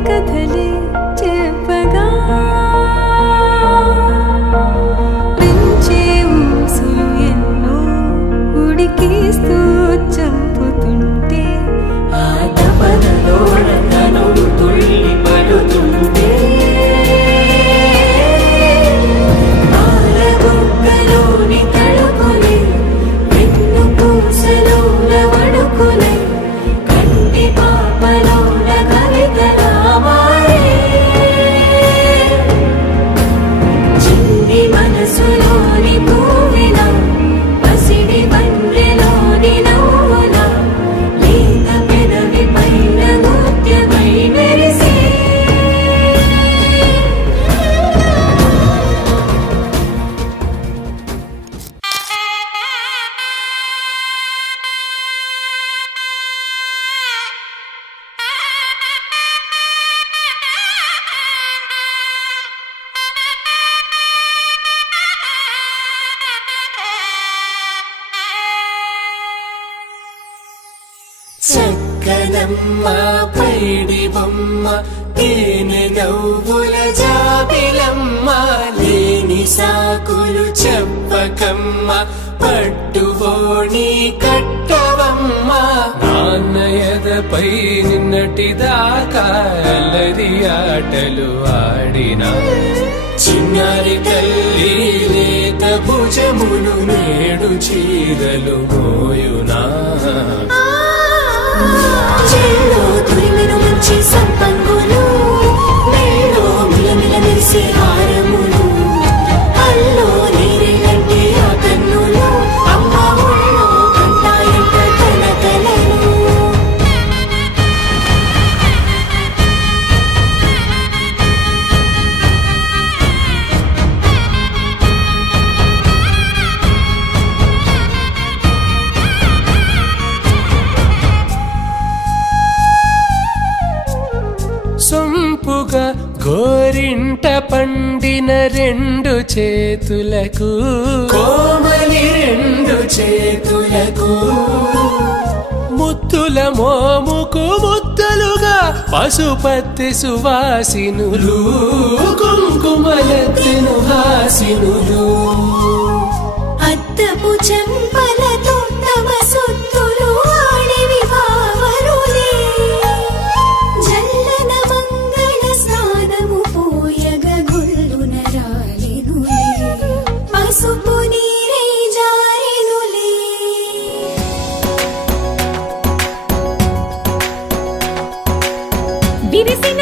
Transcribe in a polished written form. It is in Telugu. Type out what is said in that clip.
కథలే చెప్పగా పెంచే ఊసులు ఎన్నో ఉడికేస్తూ చంపుతుంటే ఆ తపనలోన తనువు తుళ్ళి పడుతుంటే పాలబుగ్గలోని తడుకులే వెన్ను పూసలోన వడుకులే కంటి పాపలోన కవితలా మారే చిన్ని మనసులోని పూవిన పసిడి వన్నెలోని నవ్వుల లేత పెదవి పైన నృత్యమై మెరిసే చక్కనమ్మ పైడి బొమ్మ తేనె నవ్వుల జాబిలమ్మ లేని సాకులు చెప్పకమ్మ పట్టువోణి కట్టవమ్మ నాన్నయదపై నిన్నటిదాకా అల్లరి ఆటలు ఆడిన చిన్నారి తల్లి లేత భుజములు నేడు చీరలు మోయునా చెల్లో తురిమెను మంచి సంపంగులు మెల్లో మిలమిల మెరిసే హారములు అల్లో నీరేలంటే ఆ కన్నులు అమ్మ ఒళ్ళో కంటాయంట తన కలలు సొంపుగా గోరింట పండిన రెండు చేతులకు కోమలి రెండు చేతులకు ముత్తుల మోముకు ముద్దలుగా పశుపత్తి సువాసినులు కుంకుమలెత్తిను హాసినులు అద్దపు చెంపలతో తమ సొత్తులు ఆడివి బావరులే జల్లన మంగళ స్నానము పోయగ గుళ్ళున రాలినులే పసుపు నీరై జారినులే విరిసిన